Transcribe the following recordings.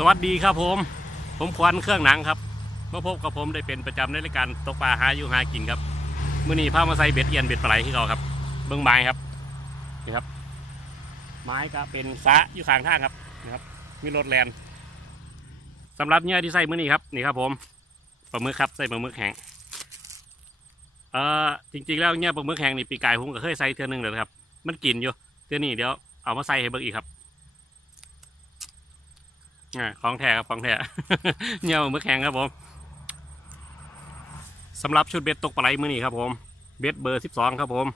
สวัสดีครับผม ผมควันเครื่องหนังครับมาพบกับผมได้เป็นประจำในรายการตกปลาหาอยู่หากินครับมื่อนี้พามาใส่เบ็ดเอียนเบ็ดปลาไหลที่เขาครับ เบื้องไม้ครับนี่ครับ ไม้ก็เป็นสะอยู่ข้างทางครับนะครับ มีรถแลนสำหรับเหยื่อที่ใส่มื่อนี้ครับนี่ครับผมปลาหมึกครับใส่ปลาหมึกแห้งเอ่อจริงๆแล้วเหยื่อปลาหมึกแห้งนี่ปีกายผมก็เคยใส่เทื่อหนึงเลยนครับ มันกินอยู่เทื่อนี้เดี๋ยวเอามาใส่ให้เบิ่งอีกครับ ของแท้ครับของแท้เนียวมือแข็งครับผมสำหรับชุดเบ็ดตกปลาไหลมือนี้ครับผมเบ็ดเบอร์สิบสองครับผม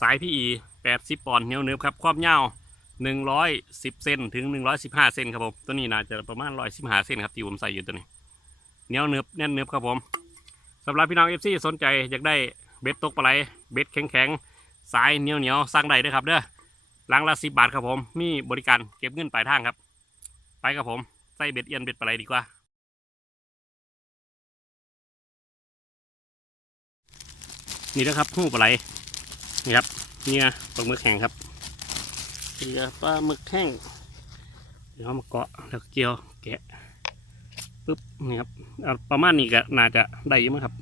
สายพี่อีแปดสิบปอนด์เหนียวเนิบครับ ความยาวหนึ่งร้อยสิบเซนถึงหนึ่งร้อยสิบห้าเซนครับผมตัวนี้น่าจะประมาณร้อยสิบห้าเซนครับที่ผมใส่อยู่ตัวนี้เหนียวเนิบแน่นเนิบครับผมสำหรับพี่น้องเอฟซีสนใจอยากได้เบ็ดตกปลาไหลเบ็ดแข็งแข็งๆสายเหนียวเหนียวๆสั่งได้ด้วยครับเด้อหลังละสิบบาทครับผมมีบริการเก็บเงินปลายทางครับ ไปกับผมใส่เบ็ดเอียนเบ็ดปลาไหลดีกว่า นี่นะครับหูปลาไหลนี่ครับเนี่ยปลาหมึกแห้งครับเกลือปลาหมึกแห้งเดี๋ยวเอามาเกาะแล้วก็เกี่ยวแกะปึ๊บนี่ครับเอาประมาณนี้ก็น่าจะได้อยังมั้งครับ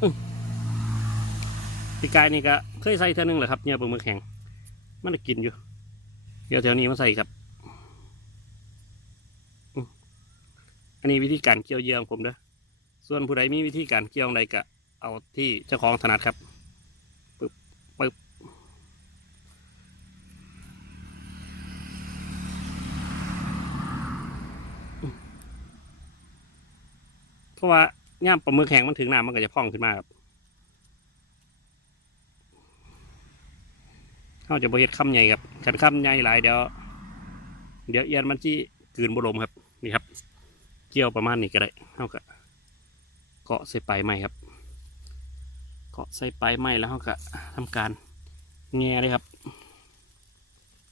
อื้อปีกายนี่ก็เคยใส่เท่านึงแหละครับเนี่ยปลาหมึกแห้งมันได้กินอยู่เดี๋ยวแถวนี้มาใส่ครับ อันนี้วิธีการเกี่ยวเยื่อของผมเด้อส่วนผู้ใดมีวิธีการเกี่ยวใดก็เอาที่เจ้าของถนัดครับปึ๊บปึ๊บเพราะว่าย่ามปลาหมึกแข็งมันถึงน้ำมันก็จะพองขึ้นมาครับเขาจะบริเฮ็ดคำใหญ่ครับขันคำใหญ่หลายเดี๋ยว เดี๋ยวเอียนมันจีกลืนบรมครับ นี่ครับ เกี่ยวประมาณนี้ก็ได้เท่ากับเกาะใส่ปลายไม้ครับ เกาะใส่ปลายไม้แล้วเท่ากับทำการแง่เลยครับ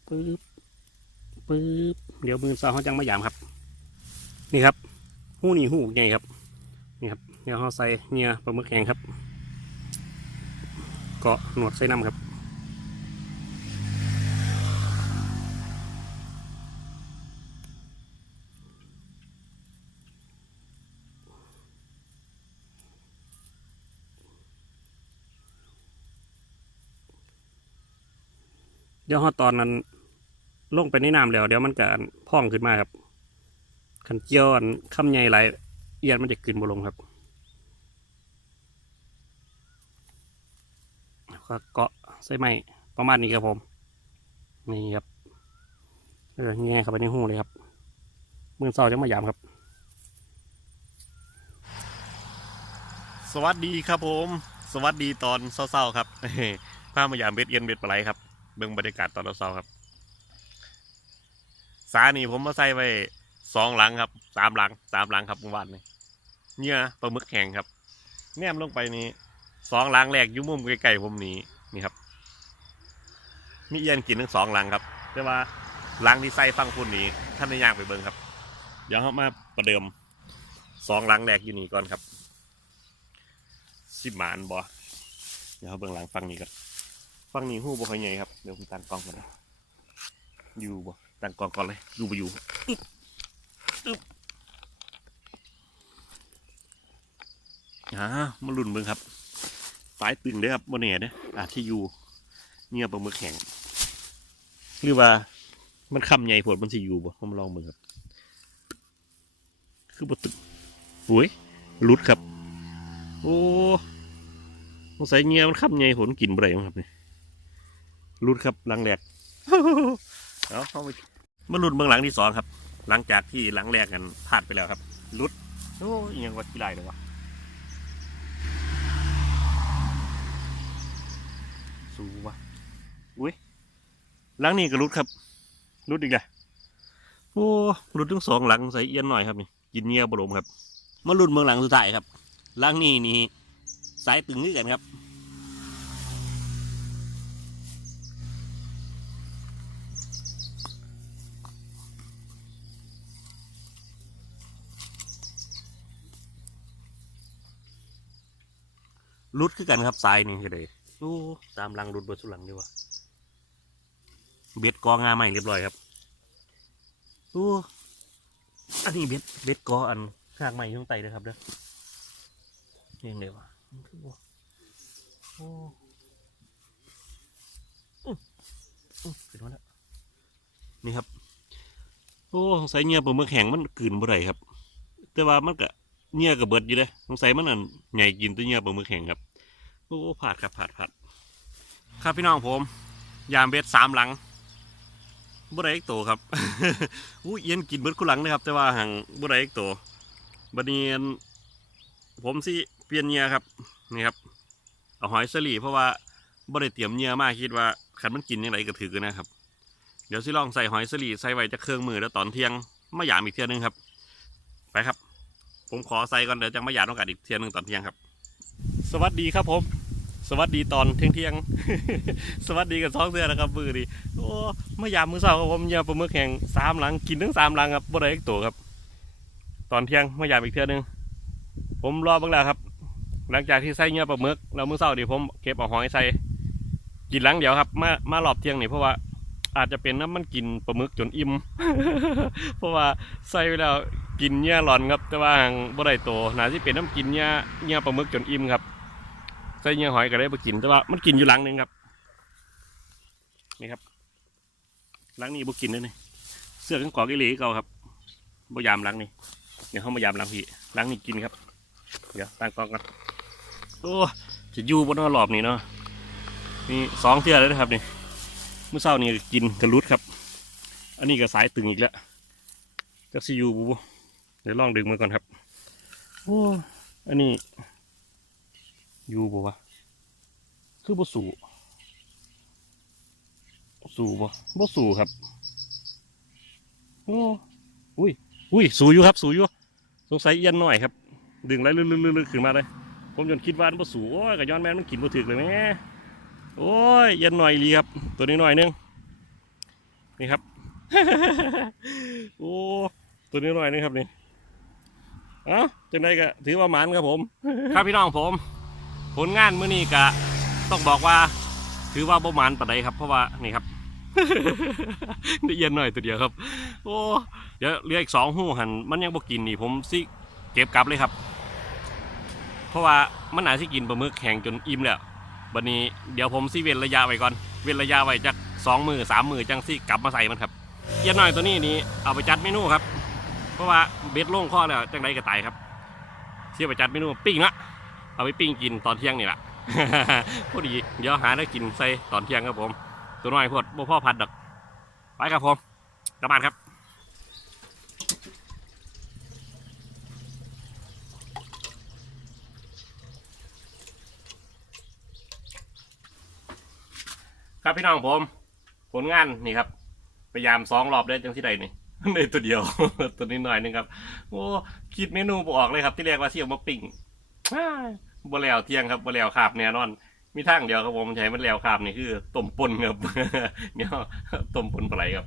ปึ๊บปึ๊บเดี๋ยวมือซาวเขาจังมาหยามครับ นี่ครับหูนี่หูใหญ่ครับนี่ครับเดี๋ยวเขาใส่เงียปลาหมึกแห้งครับ เกาะหนวดใส่น้ำครับ ดี๋ยวเขาตอนนั้นลงไปในน้ำแล้ว เดี๋ยวมันก็พองขึ้นมาครับขันเกี่ยวอันคำใหญ่ไหลเอียนมันจะขึ้นบลงครับก็เกาะใส่ไม้ประมาณนี้ครับผม นี่ครับเออแง่เข้าไปในหูเลยครับมือเสาจะมายามครับ สวัสดีครับผม สวัสดีตอนเศร้าๆครับพามายามเบ็ดเอียนเบ็ดปลาไหลครับ เบิ่งบรรยากาศตอนเช้าครับ สานี่ผมมาใส่ไว้สองหลังครับสามหลังสามหลังครับเมื่อวานนี้เนี่ยปลาหมึกแห้งครับ แนมลงไปนี้สองหลังแรกยุ่มุมไกลๆผมนี้นี่ครับ มีเอียนกินทั้งสองหลังครับแต่ว่าหลังที่ใส่ฟังคุณนี้ท่านในย่างไปเบิ่งครับ เดี๋ยวเขามาประเดิมสองหลังแรกอยู่นี่ก่อนครับสิบหมานบ่เดี๋ยวเขาเบิ่งหลังฟังนี้ก่อน ฟังนี่หูบ่ค่อยใหญ่ครับ เดี๋ยวผมตั้งกล้องก่อนนะอยู่บ่ตั้งกล้องก่อนเลย อยู่บ่อยู่อึ๊บอึ๊บอ่ามาลุ่นเบิ่งครับสายตึงเด้อครับบ่แน่เด้ออาจที่อยู่เนี่ยปลาหมึกแข็งหรือว่ามันคำใหญ่ผดมันสิอยู่บ่ผมลองเบิ่งครับ คือบ่ตึกโอ้ยหลุดครับ โอ้สงสัยเงี้ยมันคำใหญ่ผลกินบ่ได้มั้งครับเนี่ย รุดครับหลังแรกเอาเข้าไปมารุดเบื้องหลังที่สองครับ หลังจากที่หลังแรกกันผ่านไปแล้วครับรุดโอ้ยยังว่ากี่ไรเลยวะสู้วะอุ้ยหลังนี้ก็รุดครับรุดอีกแล้วโอ้รุดทั้งสองหลังใส่เอียนหน่อยครับนี่กินเงียบรมครับมารุดเบื้องหลังสุดท้ายครับหลังนี้นี่สายตึงนี่กันครับ รุดคือกันครับทรายนี่ก็เลยโอ้ตามหลังรุดเบนสุดหลังดีกว่าเบ็ดกองงาใหม่เรียบร้อยครับโอ้อันนี้เบ็ดเบ็ดกออันข้างใหม่ข้างไตนะครับเด้อเรียงเลยวะมันคือบ่โอ้อื้ออื้อเป็นวะเนี่ยนี่ครับ โอ้สงสัยเหงื่อปลาหมึกแข็งมันกลืนบ่ได้ครับ แต่ว่ามันก็ เหงื่อกับเบิดอยู่เลยสงสัยมันอันใหญ่กินตัวเหงื่อปลาหมึกแข็งครับโอ้ผาดครับผาดผาดครับพี่น้องผม ยามเบ็ดสามหลังบ่ได้อีกโตครับอู้เอียนกินเบิดคุหลังนะครับ แต่ว่าห่างบ่ได้อีกโตบัดนี้อันผมสิเปลี่ยนเหงื่อครับนี่ครับเอาหอยสลีเพราะว่าบ่ได้เตรียมเหงื่อมากคิดว่าคันมันกินยังไงก็ถือนะครับ เดี๋ยวสิลองใส่หอยสลีใส่ไว้จะเครื่องมือแล้วตอนเที่ยงมาหยามอีกเที่ยนึงครับ ไปครับ ผมขอใส่ก่อนเดี๋ยวจะมาหยามต้องการอีกเที่ยนึงตอนเที่ยงครับ สวัสดีครับผม สวัสดีตอนเที่ยงเที่ยงสวัสดีกันท้องเสื้อนะครับมือดีโอ้มายามมือเสาร์ครับผมยามปลาหมึกแห้งสามหลังกินทั้งสามหลังครับบ่ได้อีกตัวครับ ตอนเที่ยงมายามอีกเที่ยนึงผมรอเบ้างแล้วครับ หลังจากที่ใส่เนื้อปลาหมึกแล้วมือเสาร์ดีผมเก็บเอาหอยใส่กินหลังเดียวครับ มามารอบเที่ยงนี่เพราะว่าอาจจะเป็นน้ำมันกินปลาหมึกจนอิ่ม เพราะว่าใส่ไปแล้ว กินเนื้อหลอนครับ แต่ว่าบ่ได้โตน่าที่เป็นน้ำกินเนื้อเนื้อปลาหมึกจนอิ่มครับใส่เนื้อหอยก็ได้ไปกินแต่ว่ามันกินอยู่หลังนึงครับนี่ครับหลังนี้บ่กินเลยนี่เสื้อกันกอกอีหลีเก่าครับบ่ยามหลังนี่เดี๋ยวเขามายามหลังพี่หลังนี่กินครับ เดี๋ยวตั้งกล้องกันโอ้จะยู่บนรอบนี้เนาะนี่สองเทื่อเลยนะครับนี่เมื่อเช้านี้กินกระลุดครับ อันนี้ก็สายตึงอีกแล้วจักซียูบู เดี๋ยวลองดึงมาก่อนครับ โอ้ อันนี้ อยูบ่วะ คือบ่สู่สู่บ่บ่สู่ครับ โอ้ อุ้ย อุ้ย สู่อยู่ครับ สู่อยู่ สงสัยเอียันหน่อยครับ ดึงไรลึกๆๆๆขึ้นมาเลย ผมจนคิดว่ามันบ่สู่โอ้ยกับย้อนแม่นมันกินบ่ถึกเลยแหม่โอ้ยเย็นหน่อยลีครับ ตัวนี้หน่อยนึง นี่ครับ โอ้ ตัวนี้หน่อยนึงครับนี่ เอ้าจังไดก็ถือว่าหมันครับผม ครับพี่น้องผม ผลงานมื้อนี้ก็ต้องบอกว่า ถือว่าบ่หมันปานใดครับ เพราะว่านี่ครับ ได้เย็นหน่อยตัวเดียวครับ โอ้เดี๋ยวเหลืออีกสองหูหันมันยังบ่กินนี่ผมสิเก็บกลับเลยครับ เพราะว่ามันอาจสิกินปลาหมึกแข็งจนอิ่มแล้ววันนี้เดี๋ยวผมสิเว้นระยะไว้ก่อน เว้นระยะไว้จากสองมือสามมือจังสิกลับมาใส่มันครับเย็นหน่อยตัวนี้นี่เอาไปจัดเมนูครับเพ ราะว่าเบ็ดลงข้อแล้วจังไรก็ตายครับเสียไปจัดเมนูปิ้งละเอาไปปิ้งกินตอนเที่ยงนี่แหละพอดีเดี๋ยวหาได้กินใส่ตอนเที่ยงครับผม ตัวน้อยพวดบ่พ่อพัดดอกไปครับผมกลับบ้านครับครับพี่น้องผม ผลงานนี่ครับพยายามสองรอบได้จังที่ใดนี่ ในตัวเดียว ตัวนี้หน่อยหนึงครับ โอ้คิดเมนูบอกเลยครับ ที่แรกว่าเที่ยวมาปิ่งบะแล้วเที่ยงครับบะแล้วขาบแน่นอน มีทางเดียวครับผมใช้มันแล้วขาบนี่คือต้มปนครับเนี่ยต้มปนปลาไหลครับ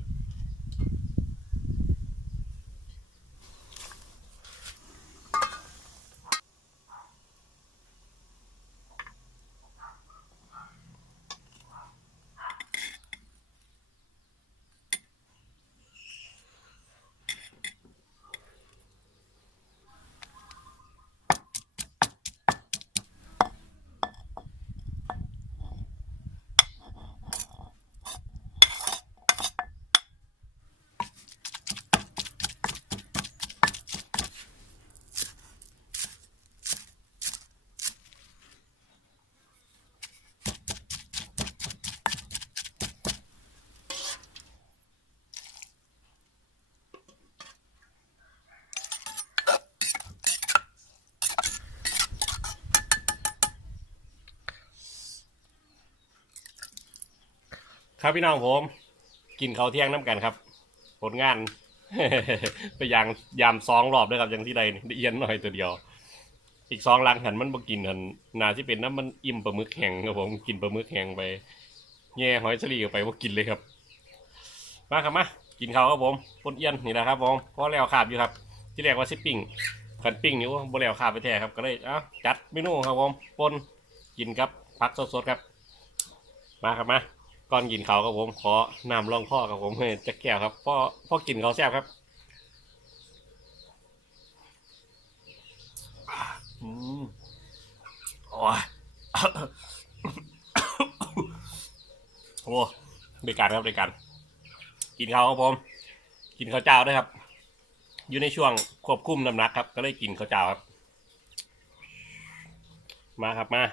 ครับพี่น้องผม กินข้าวเที่ยงน้ำกันครับ ผลงาน ไปยางยามสองรอบด้วยครับอย่างที่ใดนี่ได้เอียนหน่อยตัวเดียว อีกสองลังหันมันบ่กินหันนาที่เป็นน้ำมันอิ่มปลาหมึกแห้งครับผมกินปลาหมึกแห้งไปแง่หอยสลีเข้าไปว่ากินเลยครับมาครับมากินข้าวครับผมปนเอียนนี่นะครับผมเพอแล้วขาบอยู่ครับ ที่แรกว่าซิปปิ้งขันปิ้งนี่ว่าบ่แล้วขาบไปแท้ครับก็เลยเอ้าจัดเมนูครับผมปนกินครับผักสดๆครับ มาครับมา ก่อนกินเขาครับผมขอนำรองพ่อกับผมจะแก้ครับพ่อพ่อกินเขาแซ่บครับอืมอ้ยโอ้บริการครับบริการกินข้าวครับผม กินข้าวเจ้าด้วยครับ อยู่ในช่วงควบคุมน้ำหนักครับ ก็เลยกินข้าวเจ้าครับ มาครับมา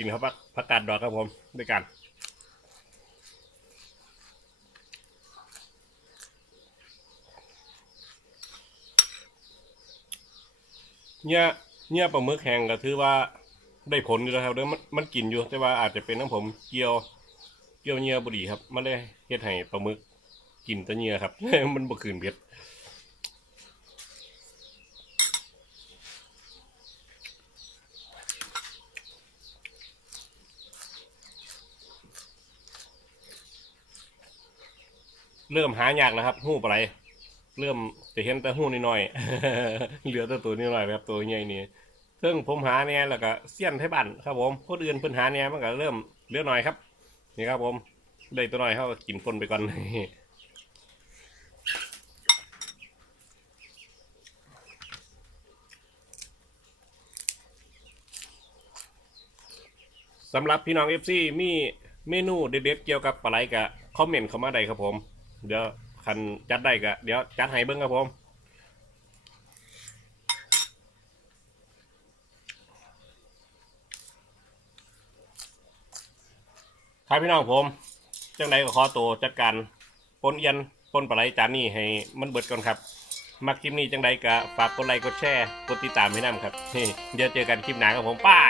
กินครับผักผักกาดดอกครับผมด้วยกันเนี่ยเนี่ยปลาหมึกแห้งก็ถือว่าได้ผลอยู่แล้วครับเด้อมันมันกินอยู่แต่ว่าอาจจะเป็นน้ำผมเกี่ยว เกี่ยวเหงื่อบุดีครับมันเลยเฮ็ดให้ปลาหมึกกินแต่เหงื่อครับ มันบ่คืนเผ็ด เริ่มหายากแล้วครับหู้ปลาไหลเริ่มจะเห็นแต่หู้น้อย เหลือแต่ตัวน้อยๆครับบตัวใหญ่นี่ซึ่งผมหาเนี่ยแล้วก็เสี้ยนไทยบ้านครับผมคนอื่นเพิ่นหาเนี่ยมันก็เริ่มเหลือน้อยครับ นี่ครับผมได้ตัวหน้อยเขาก็กินคนไปก่อนสำหรับพี่น้องเอฟซีมีเมนูเด็ดๆเกี่ยวกับปลาไหลกะคอมเมนต์เข้ามาได้ครับผม เดี๋ยวคันจัดได้กะเดี๋ยวจัดให้เบิ้งครับผมครับพี่น้องผมจังไดก็ขอตัวจัดการปนเอียนปนปลาไหลจานนี้ให้มันเบิดก่อนครับ มักคลิปนี้จังไดก็ฝากกดไลค์กดแชร์กดติดตามให้น้ำครับเดี๋ยวเจอกันคลิปหน้าครับผมป้าย